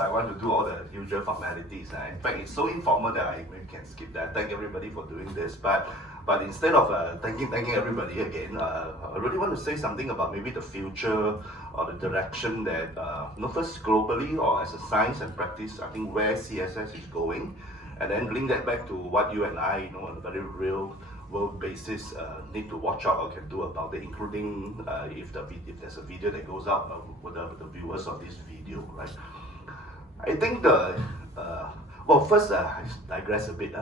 I want to do all the usual formalities. In fact, it's so informal that I maybe can skip that. Thank everybody for doing this. But instead of thanking everybody again, I really want to say something about maybe the future or the direction that, first globally or as a science and practice, I think where CSS is going, and then link that back to what you and I, on a very real world basis, need to watch out or can do about it, including if there's a video that goes out with the viewers of this video, right? I think first I digress a bit.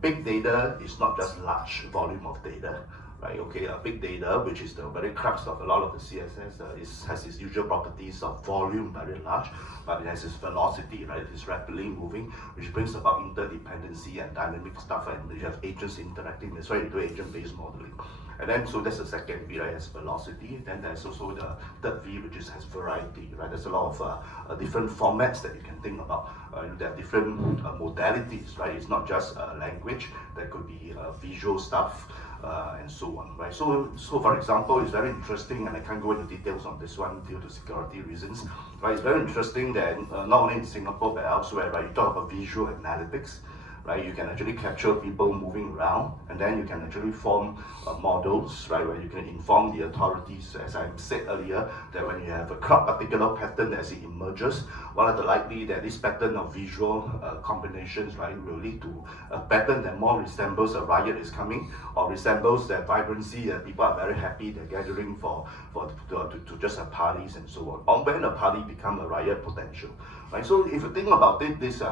Big data is not just large volume of data, right? Okay, big data, which is the very crux of a lot of the CSS, has its usual properties of volume, very large, but it has its velocity, right? It's rapidly moving, which brings about interdependency and dynamic stuff, and you have agents interacting. That's why you do agent-based modeling. And then, so that's the second V, right, has velocity. Then there's also the third V, which has variety, right? There's a lot of different formats that you can think about. There are different modalities, right? It's not just language, there could be visual stuff, and so on, right? So for example, it's very interesting, and I can't go into details on this one due to security reasons, right? It's very interesting that not only in Singapore, but elsewhere, right? You talk about visual analytics, right? You can actually capture people moving around, and then you can actually form models, right, where you can inform the authorities, as I said earlier, that when you have a particular pattern as it emerges, what are the likely that this pattern of visual combinations, right, will lead to a pattern that more resembles a riot is coming, or resembles that vibrancy that people are very happy they're gathering to just have parties and so on, or when a party become a riot potential, right? So if you think about it, this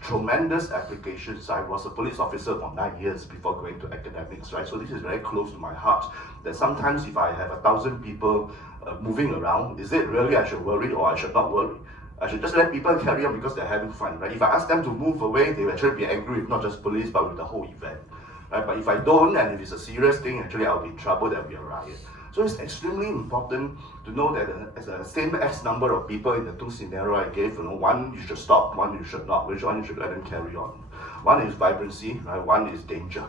tremendous applications. I was a police officer for 9 years before going to academics, right? So this is very close to my heart, that sometimes if I have 1,000 people moving around, is it really I should worry or I should not worry? I should just let people carry on because they're having fun, right? If I ask them to move away, they will actually be angry with not just police, but with the whole event, right? But if I don't, and if it's a serious thing, actually I'll be in trouble, there'll be a riot. So it's extremely important to know that as the same X number of people in the two scenarios I gave, one you should stop, one you should not, which one you should let them carry on. One is vibrancy, right? One is danger.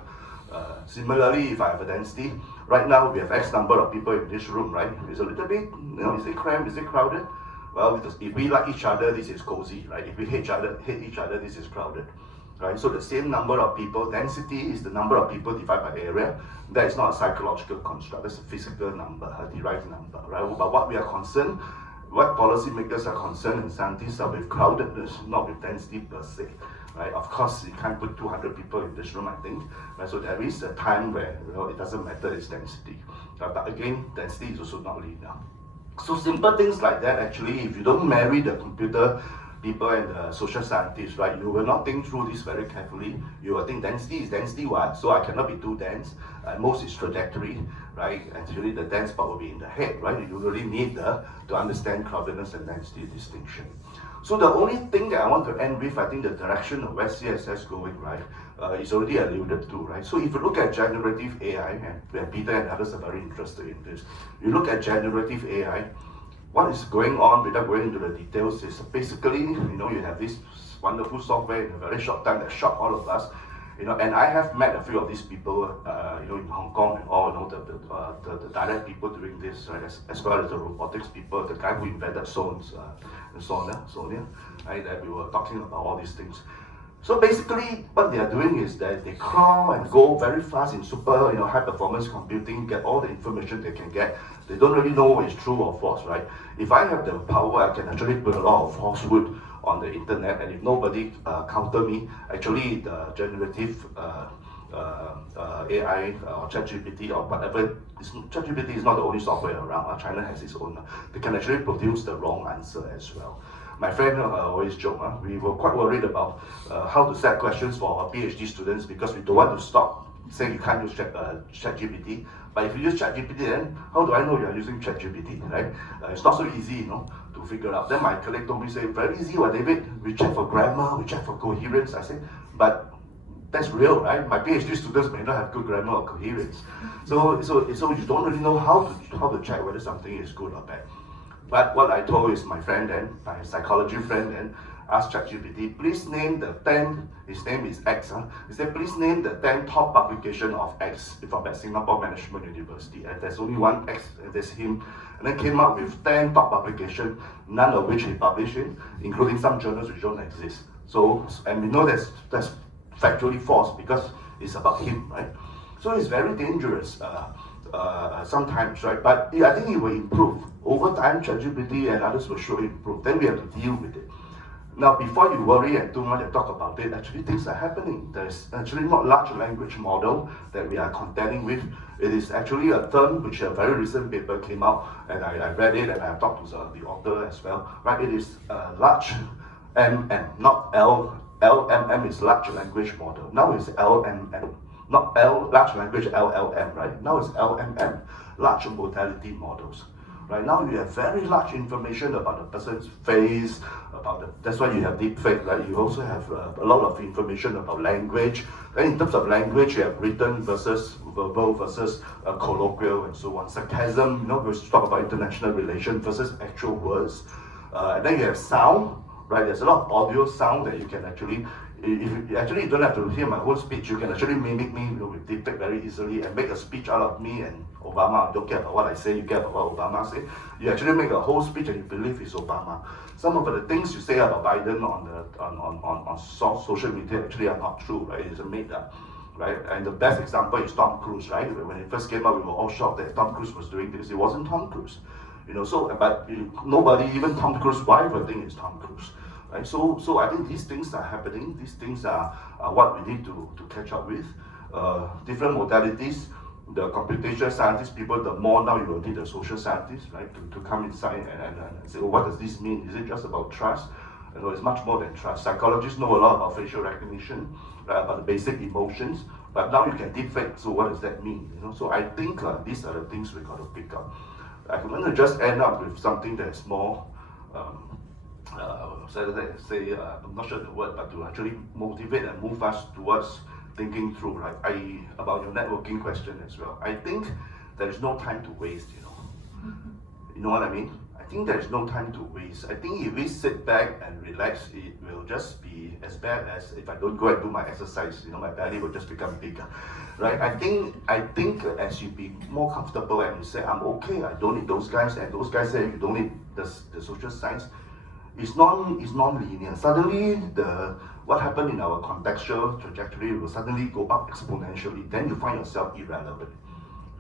Similarly, if I have a density, right now we have X number of people in this room, right? It's a little bit, is it cramped, is it crowded? Well, if we like each other, this is cozy, right? If we hate each other, this is crowded. Right? So the same number of people, density is the number of people divided by area. That is not a psychological construct, that's a physical number, a derived number, right? But what we are concerned, what policymakers are concerned and scientists are with crowdedness, not with density per se, right? Of course, you can't put 200 people in this room, I think, right? So there is a time where it doesn't matter its density. But again, density is also not linear. So simple things like that, actually, if you don't marry the computer people and the social scientists, right, you will not think through this very carefully. You will think density is density, what? So I cannot be too dense. Most is trajectory, right? Actually, the dense part will be in the head, right? You really need to understand crowdedness and density distinction. So the only thing that I want to end with, I think the direction of where CSS going, right, is already alluded to, right? So if you look at generative AI, and Peter and others are very interested in this, you look at generative AI, what is going on without going into the details is basically, you have this wonderful software in a very short time that shocked all of us, and I have met a few of these people, in Hong Kong and all, the direct people doing this, right, as well as the robotics people, the guy who invented Sonia, right, that we were talking about all these things. So basically, what they are doing is that they crawl and go very fast in super, high performance computing, get all the information they can get. They don't really know what is true or false, right? If I have the power, I can actually put a lot of falsehood on the internet, and if nobody counter me, actually the generative AI or ChatGPT or whatever, ChatGPT is not the only software around. China has its own. They can actually produce the wrong answer as well. My friend always joke, we were quite worried about how to set questions for our PhD students because we don't want to stop saying you can't use ChatGPT. But if you use ChatGPT, then how do I know you are using ChatGPT, right? It's not so easy, to figure out. Then my colleague told me, say, very easy, David. We check for grammar, we check for coherence. I said, but that's real, right? My PhD students may not have good grammar or coherence. So you don't really know how to check whether something is good or bad. But what I told is my friend then, my psychology friend then, asked ChatGPT, please name the 10, his name is X, he said, please name the 10 top publication of X from at Singapore Management University. And there's only one X, and there's him. And then came up with 10 top publications, none of which he published in, including some journals which don't exist. So, and we know that's factually false because it's about him, right? So it's very dangerous sometimes, right? But I think it will improve. Over time, ChatGPT and others will surely improve. Then we have to deal with it. Now, before you worry and too much and talk about it, actually things are happening. There's actually not large language model that we are contending with. It is actually a term which a very recent paper came out, and I read it and I talked to the author as well. Right? It is large MM, not LMM is large language model. Now it's LMM, not large language LLM. Right? Now it's LMM, large modality models. Right now you have very large information about the person's face, that's why you have deepfake, right? You also have a lot of information about language. And in terms of language, you have written versus verbal versus colloquial and so on. Sarcasm, we talk about international relations versus actual words. And then you have sound, right? There's a lot of audio sound that you can actually, if you actually don't have to hear my whole speech, you can actually mimic me with deepfake very easily and make a speech out of me and Obama. You don't care about what I say, you care about what Obama say. You actually make a whole speech and you believe it's Obama. Some of the things you say about Biden on social media actually are not true, right? It's a made up, right? And the best example is Tom Cruise, right? When it first came out, we were all shocked that Tom Cruise was doing this. It wasn't Tom Cruise, but nobody, even Tom Cruise's wife, I think it's Tom Cruise. Right? So I think these things are happening. These things are what we need to catch up with. Different modalities. The computation scientist people, the more now you will need the social scientists, right, to come inside and say, what does this mean? Is it just about trust? It's much more than trust. Psychologists know a lot about facial recognition, right, about the basic emotions, but now you can deepfake, so what does that mean? So I think these are the things we got to pick up. I'm going to just end up with something that's more I'm not sure the word, but to actually motivate and move us towards thinking through, right? About your networking question as well. I think there is no time to waste, You know what I mean? I think there is no time to waste. I think if we sit back and relax, it will just be as bad as if I don't go and do my exercise, my belly will just become bigger, right? I think as you be more comfortable and you say, I'm okay, I don't need those guys, and those guys say you don't need the social science, it's non-linear. Suddenly, what happened in our contextual trajectory will suddenly go up exponentially. Then you find yourself irrelevant,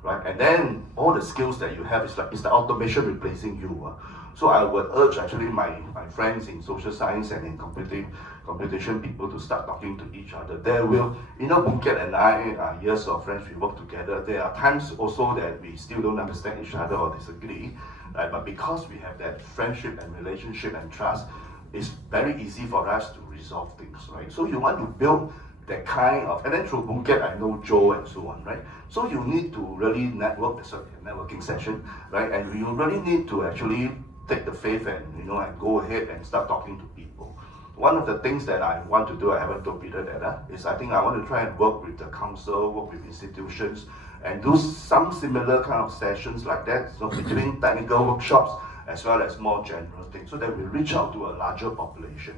right? And then all the skills that you have is the automation replacing you. So I would urge actually my friends in social science and in computation people to start talking to each other. There will, Bunket and I are years of friends, we work together. There are times also that we still don't understand each other or disagree, right? But because we have that friendship and relationship and trust, it's very easy for us to resolve things, right? So you want to build that kind of, and then through Bunket I know Joe and so on, right? So you need to really network, that's a networking session, right? And you really need to actually take the faith and go ahead and start talking to people. One of the things that I want to do, I haven't told Peter that, is I think I want to try and work with the council, work with institutions, and do some similar kind of sessions like that, so between technical workshops as well as more general things, so that we reach out to a larger population.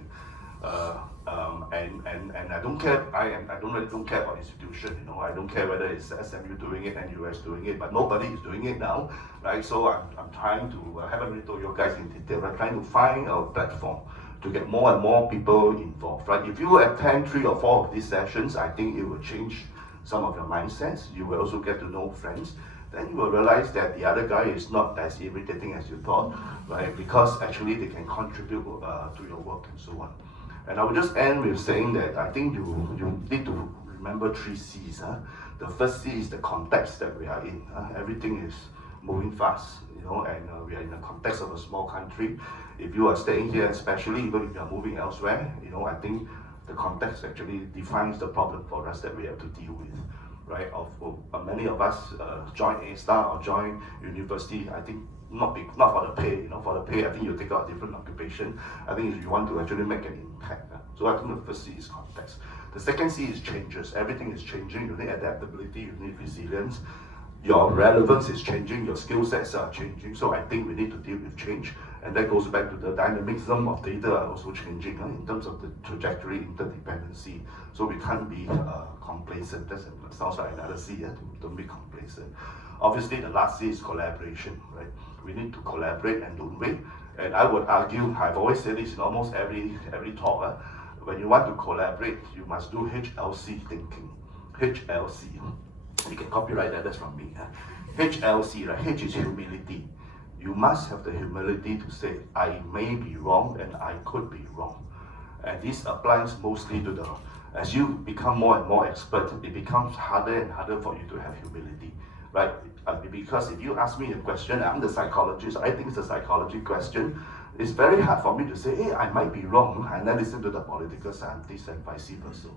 And I don't care. I don't care about institution. I don't care whether it's SMU doing it and US doing it, but nobody is doing it now, right? So I'm trying to. I haven't really told you guys in detail. I'm trying to find a platform to get more and more people involved, right? If you attend 3 or 4 of these sessions, I think it will change some of your mindsets. You will also get to know friends. Then you will realize that the other guy is not as irritating as you thought, right? Because actually they can contribute to your work and so on. And I will just end with saying that I think you need to remember 3 C's. The first C is the context that we are in. Everything is moving fast, and we are in the context of a small country. If you are staying here, especially even if you are moving elsewhere, I think the context actually defines the problem for us that we have to deal with, right? Many of us join A-Star or join university, I think not for the pay, for the pay I think you take out a different occupation. I think if you want to actually make an impact. So I think the first C is context. The second C is changes. Everything is changing. You need adaptability, you need resilience. Your relevance is changing, your skill sets are changing. So I think we need to deal with change. And that goes back to the dynamism of data are also changing in terms of the trajectory interdependency. So we can't be complacent. That sounds like another C, don't be complacent. Obviously, the last C is collaboration, right? We need to collaborate and don't wait. And I would argue, I've always said this in almost every talk, when you want to collaborate, you must do HLC thinking. HLC, you can copyright that, that's from me. HLC, right? H is humility. You must have the humility to say, I may be wrong and I could be wrong. And this applies mostly to as you become more and more expert, it becomes harder and harder for you to have humility, right? Because if you ask me a question, I'm the psychologist, I think it's a psychology question, it's very hard for me to say, hey, I might be wrong, and then listen to the political scientists and vice versa.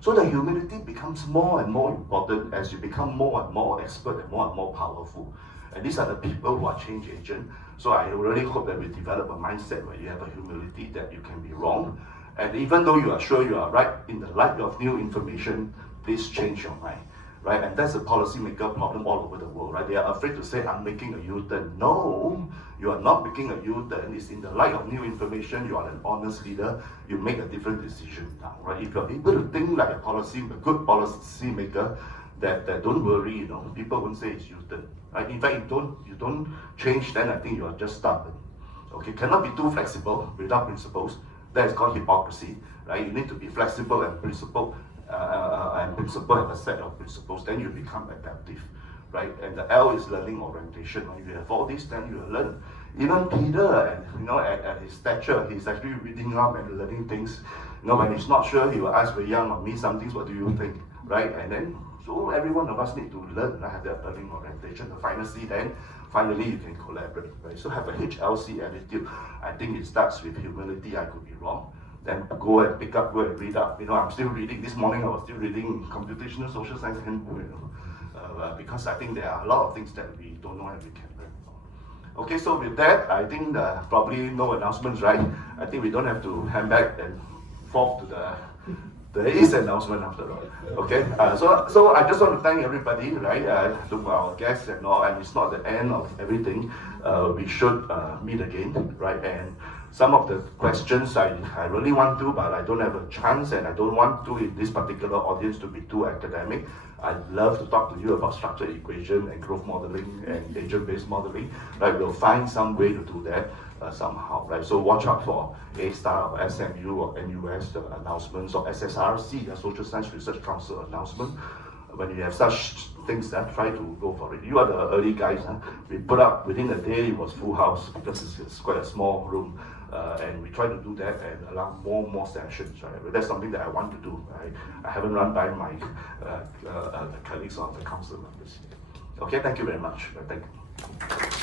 So the humility becomes more and more important as you become more and more expert and more powerful. And these are the people who are change agents. So I really hope that we develop a mindset where you have a humility that you can be wrong. And even though you are sure you are right, in the light of new information, please change your mind. Right? And that's a policymaker problem all over the world, right? They are afraid to say, I'm making a U-turn. No, you are not making a U-turn. It's in the light of new information, you are an honest leader, you make a different decision now, right? If you're able to think like a good policy maker, that don't worry, people won't say it's U-turn. Right? In fact, you don't change, then I think you are just stubborn. Okay, cannot be too flexible without principles. That is called hypocrisy, right? You need to be flexible and principled. And principle have a set of principles, then you become adaptive, right? And the L is learning orientation. When you have all this, then you will learn. Even Peter, and at his stature, he's actually reading up and learning things. When he's not sure, he will ask very young or me some things. What do you think, right? And then so every one of us need to learn, have that learning orientation. The final C, then finally you can collaborate, right? So have a HLC attitude. I think it starts with humility. I could be wrong. Then go and read up. I'm still reading. This morning I was still reading Computational Social Science Handbook, because I think there are a lot of things that we don't know and we can learn. Okay, so with that, I think probably no announcements, right? I think we don't have to hand back and forth to there is announcement after all. Okay, so I just want to thank everybody, right? To our guests and all, and it's not the end of everything. We should meet again, right? And some of the questions I really want to, but I don't have a chance, and I don't want to in this particular audience to be too academic. I'd love to talk to you about structured equation and growth modeling and agent-based modeling. Right, we'll find some way to do that somehow. Right, so watch out for A-Star or SMU or NUS announcements or SSRC, the Social Science Research Council announcement. When you have such things, try to go for it. You are the early guys. We put up within a day, it was full house because it's quite a small room. And we try to do that and allow more sessions, right? But that's something that I want to do. I haven't run by my colleagues on the council members. Okay, thank you very much. Thank you.